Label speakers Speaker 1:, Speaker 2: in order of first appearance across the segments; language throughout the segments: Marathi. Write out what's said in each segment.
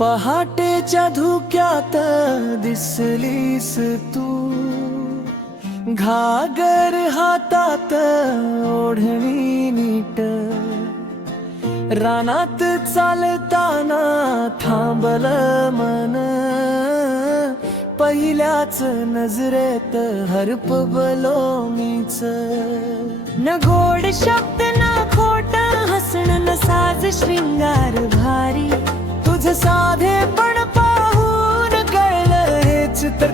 Speaker 1: पहाटेच्या धुक्यात दिसलीस तू. घागर हातात ओढणी नीट. रानात चालताना थांबल मन. पहिल्याच नजरेत हरपबलो मीच.
Speaker 2: न गोड शब्द ना खोट हसण न साज श्रृंगार भारी.
Speaker 1: तुझ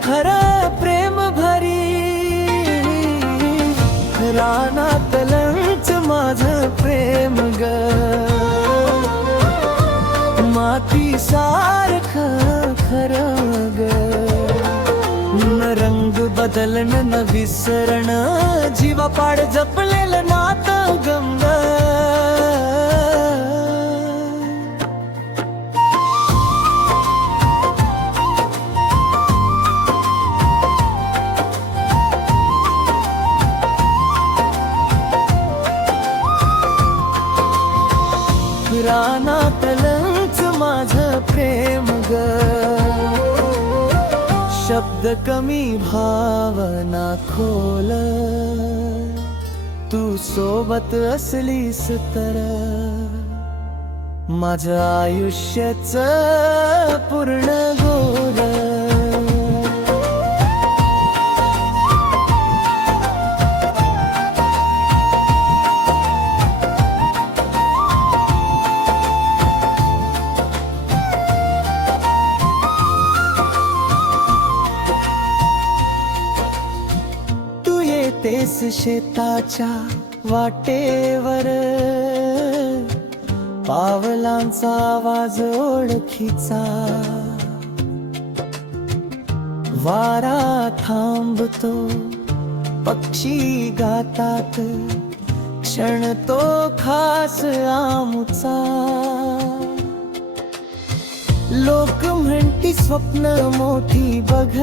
Speaker 1: खरा प्रेम भरी रानातलंच माझ प्रेम ग. माती सारख खर ग. न रंग बदलन न विसरण जीवा पाड जपलेलं नात रानातलंच माझ प्रेम ग. शब्द कमी भावना खोल. तू सोबत असलीस तर माझ आयुष्यच पूर्ण गो येतेस शेताच्या वाटेवर. पावलांचा आवाज ओळखीचा. वारा थांबतो पक्षी गातात. क्षण तो खास आमचा. लोक म्हणती स्वप्न मोठी बघ.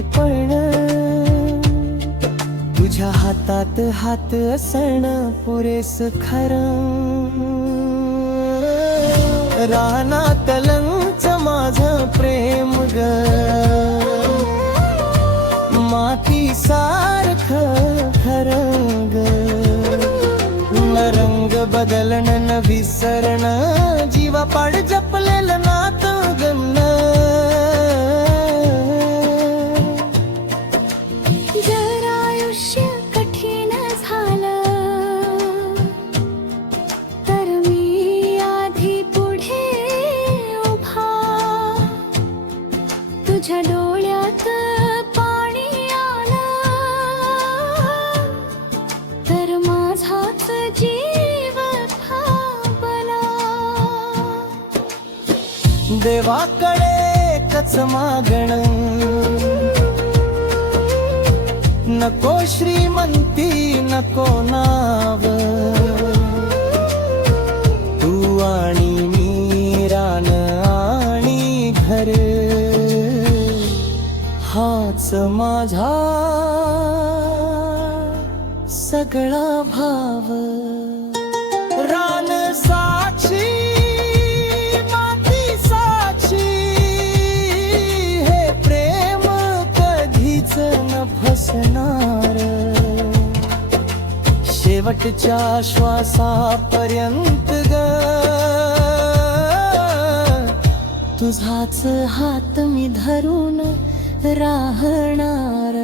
Speaker 1: पण तुझ्या हातात हात असण पुरेस खरं. रानात लंच माझ प्रेम ग. माती सारख खरं ग. न रंग बदलन न विसरण जीवा पाड
Speaker 2: तुझ्या डोळ्यात पाणी आलं तर माझाच जीव थांबला.
Speaker 1: देवाकडे कच मागण. नको श्रीमंती नको नाव. माझा सगळा भाव. रान साक्षी माती साक्षी हे प्रेम कधीच न फसणार. शेवटच्या श्वासापर्यंत ग. तुझाच हात मी धरून राहणार